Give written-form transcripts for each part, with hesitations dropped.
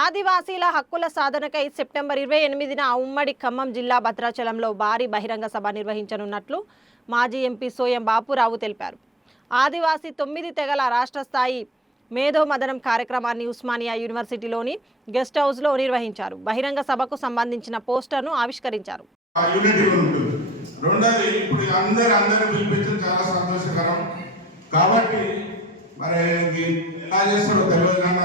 ఆదివాసీల హక్కుల సాధనకై సెప్టెంబర్ 28న ఉమ్మడి ఖమ్మం జిల్లా భద్రాచలంలో భారీ బహిరంగ సభ నిర్వహించనున్నట్లు మాజీ ఎంపీ సోయం బాపురావు తెలిపారు. ఆదివాసీ 9 తెగల రాష్ట్ర స్థాయి మేధో మదనం కార్యక్రమాన్ని ఉస్మానియా యూనివర్సిటీలోని గెస్ట్ హౌస్లో నిర్వహించారు. బహిరంగ సభకు సంబంధించిన పోస్టర్ను ఆవిష్కరించారు. కాబట్టి మరి ఎలా చేస్తారో తెలియదు కానీ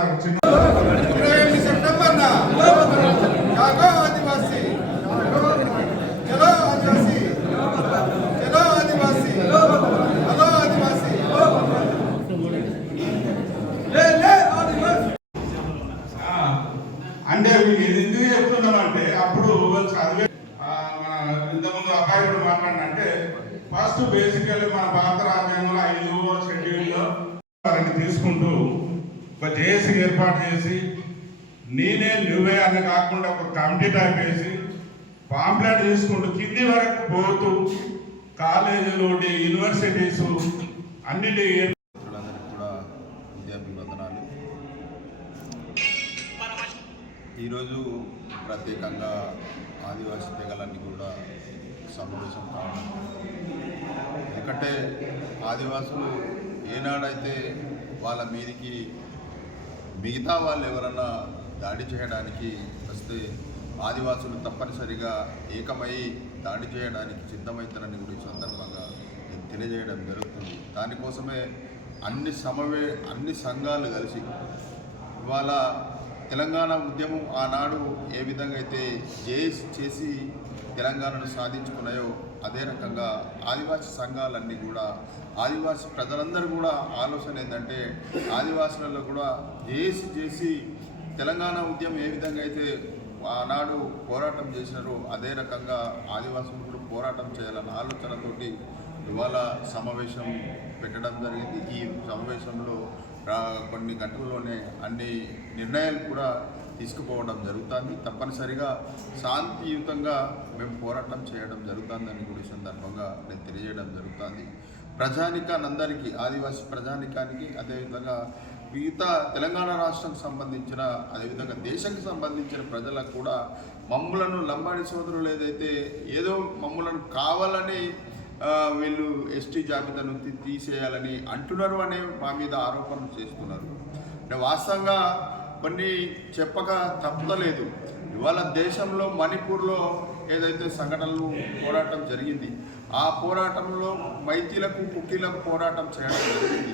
అంటే ఎందుకు చెప్తున్నామంటే అప్పుడు చదివే ఇంతకుముందు అబ్బాయి మాట్లాడినంటే ఫస్ట్ బేసికల్లీ మన భారత రాజ్యాంగంలో 5వ షెడ్యూల్లో తీసుకుంటూ ఒక జేఏసీ ఏర్పాటు చేసి నేనే నువ్వే అని కాకుండా ఒక కమిటీ టైప్ వేసి పాంప్లెట్ తీసుకుంటూ కింది వరకు పోతూ కాలేజీలు యూనివర్సిటీస్ అన్నిటి కూడా విద్యాభివందనాలు. ఈరోజు ప్రత్యేకంగా ఆదివాసీ తెగలన్నీ కూడా సమావేశం కావడం, ఎందుకంటే ఆదివాసులు ఏనాడైతే వాళ్ళ మీదికి మిగతా వాళ్ళు ఎవరన్నా దాడి చేయడానికి వస్తే ఆదివాసులు తప్పనిసరిగా ఏకమై దాడి చేయడానికి సిద్ధమవుతారని కూడా ఈ సందర్భంగా నేను తెలియజేయడం జరుగుతుంది. దానికోసమే అన్ని సంఘాలు కలిసి ఇవాళ తెలంగాణ ఉద్యమం ఆనాడు ఏ విధంగా అయితే చేసి తెలంగాణను సాధించుకున్నాయో అదే రకంగా ఆదివాసీ సంఘాలన్నీ కూడా ఆదివాసీ ప్రజలందరూ కూడా ఆలోచన ఏంటంటే ఆదివాసులలో కూడా చేసి తెలంగాణ ఉద్యమం ఏ విధంగా అయితే ఆనాడు పోరాటం చేసినారో అదే రకంగా ఆదివాసులు కూడా పోరాటం చేయాలన్న ఆలోచనతోటి ఇవాళ సమావేశం పెట్టడం జరిగింది. ఈ సమావేశంలో కొన్ని గంటల్లోనే అన్ని నిర్ణయాలు కూడా తీసుకుపోవడం జరుగుతుంది. తప్పనిసరిగా శాంతియుతంగా మేము పోరాటం చేయడం జరుగుతుందని కూడా ఈ సందర్భంగా నేను తెలియజేయడం జరుగుతుంది. ప్రజానికానందరికీ, ఆదివాసీ ప్రజానికానికి, అదేవిధంగా మిగతా తెలంగాణ రాష్ట్రం సంబంధించిన, అదేవిధంగా దేశానికి సంబంధించిన ప్రజలకు కూడా మమ్ములను లంబాడి సోదరులు ఏదో మమ్ములను కావాలని వీళ్ళు ఎస్టీ జాబితాను తీసేయాలని అంటున్నారు అనే మా మీద ఆరోపణలు చేస్తున్నారు. అంటే వాస్తవంగా కొన్ని చెప్పక తప్పలేదు. ఇవాళ దేశంలో మణిపూర్లో ఏదైతే సంఘటనలు పోరాటం జరిగింది, ఆ పోరాటంలో మైతీలకు కుకీలకు పోరాటం చేయడం జరిగింది.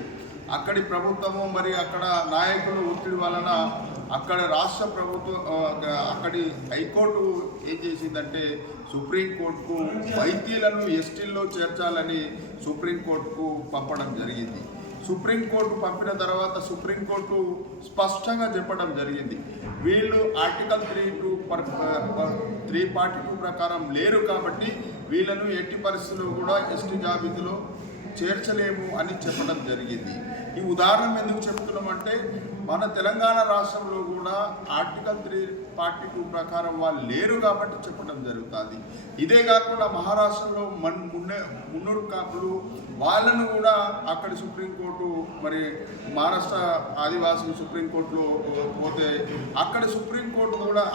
అక్కడి ప్రభుత్వము మరి అక్కడ నాయకులు ఒత్తిడి వలన అక్కడ రాష్ట్ర ప్రభుత్వం అక్కడి హైకోర్టు ఏం చేసిందంటే సుప్రీంకోర్టుకు మైతీలను ఎస్టీల్లో చేర్చాలని సుప్రీంకోర్టుకు పంపడం జరిగింది. సుప్రీంకోర్టు పంపిన తర్వాత సుప్రీంకోర్టు స్పష్టంగా చెప్పడం జరిగింది, వీళ్ళు ఆర్టికల్ 342 ప్రకారం లేరు కాబట్టి వీళ్ళను ఎట్టి పరిస్థితుల్లో కూడా ఎస్టీ జాబితాలో చేర్చలేము అని చెప్పడం జరిగింది. ఈ ఉదాహరణ ఎందుకు చెప్తున్నామంటే మన తెలంగాణ రాష్ట్రంలో కూడా ఆర్టికల్ 342 ప్రకారం వాళ్ళు లేరు కాబట్టి చెప్పడం జరుగుతుంది. ఇదే కాకుండా మహారాష్ట్రలో మున్నూరు కాపులు వాళ్ళను కూడా అక్కడి సుప్రీంకోర్టు మరి మహారాష్ట్ర ఆదివాసులు సుప్రీంకోర్టులో పోతే అక్కడ సుప్రీంకోర్టు కూడా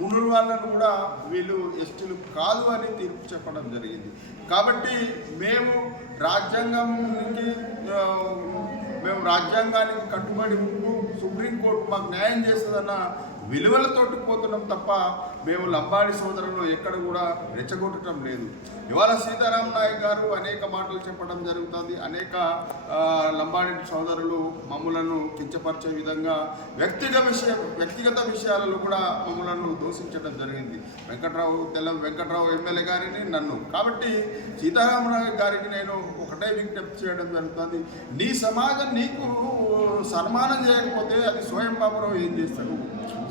మున్నూరు వాళ్ళను కూడా వీళ్ళు ఎస్టీలు కాదు అని తీర్పు చెప్పడం జరిగింది. కాబట్టి మేము రాజ్యాంగానికి కట్టుబడి ఉంటూ సుప్రీంకోర్టు మాకు న్యాయం చేస్తుందన్న విలువలతోటి పోతున్నాం తప్ప మేము లంబాడి సోదరులు ఎక్కడ కూడా రెచ్చగొట్టడం లేదు. ఇవాళ సీతారాం నాయక్ గారు అనేక మాటలు చెప్పడం జరుగుతుంది. అనేక లంబాడి సోదరులు మమ్మలను కించపరిచే విధంగా వ్యక్తిగత విషయాలలో కూడా మమ్మలను దూషించడం జరిగింది. వెంకట్రావు ఎమ్మెల్యే గారిని, నన్ను. కాబట్టి సీతారాం నాయక్ గారికి నేను ఒకటే విజ్ఞప్తి చేయడం జరుగుతుంది, నీ సమాజం నీకు సన్మానం చేయకపోతే అది సోయం బాపురావు ఏం చేస్తాడు?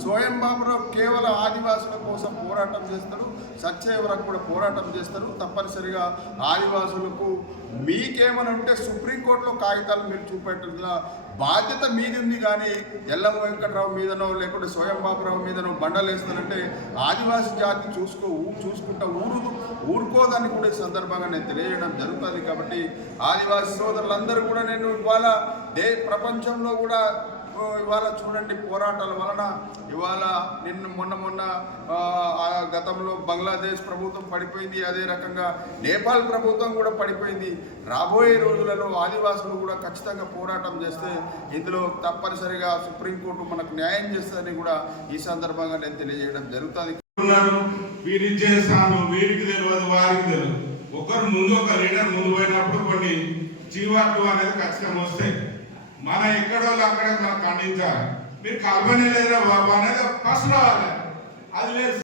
సోయం బాపురావు కేవలం ఆదివాసుల కోసం పోరాటం చేస్తారు, సచ్చే వరకు కూడా పోరాటం చేస్తారు. తప్పనిసరిగా ఆదివాసులకు మీకేమైనా ఉంటే సుప్రీంకోర్టులో కాగితాలు మీరు చూపెట్టిన బాధ్యత మీది ఉంది. కానీ ఎల్లం వెంకట్రావు మీదనో లేకుంటే సోయం బాపురావు మీదనో బండలేస్తానంటే ఆదివాసీ జాతి చూసుకుంటా ఊరుకోదని కూడా ఈ సందర్భంగా నేను తెలియజేయడం జరుగుతుంది. కాబట్టి ఆదివాసీ సోదరులందరూ కూడా నేను ఇవాళ ప్రపంచంలో కూడా ఇవాళ చూడండి పోరాటాల వలన ఇవాళ మొన్న గతంలో బంగ్లాదేశ్ ప్రభుత్వం పడిపోయింది, అదే రకంగా నేపాల్ ప్రభుత్వం కూడా పడిపోయింది. రాబోయే రోజులలో ఆదివాసులు కూడా ఖచ్చితంగా పోరాటం చేస్తే ఇందులో తప్పనిసరిగా సుప్రీంకోర్టు మనకు న్యాయం చేస్తుందని కూడా ఈ సందర్భంగా నేను తెలియజేయడం జరుగుతుంది. వీరికి చేస్తాను, వీరికి తెలియదు, వారికి తెలియదు. ఒకరు ముందు ఒక లీడర్ ముందు పోయినప్పుడు కొన్ని చీవాట్లు అనేది ఖచ్చితంగా వస్తాయి. మన ఎక్కడో అక్కడ మనం ఖండించాలి. మీరు కల్పనే లేదా బాబు అనేది ఫస్ట్ రావాలి. అది లేదు.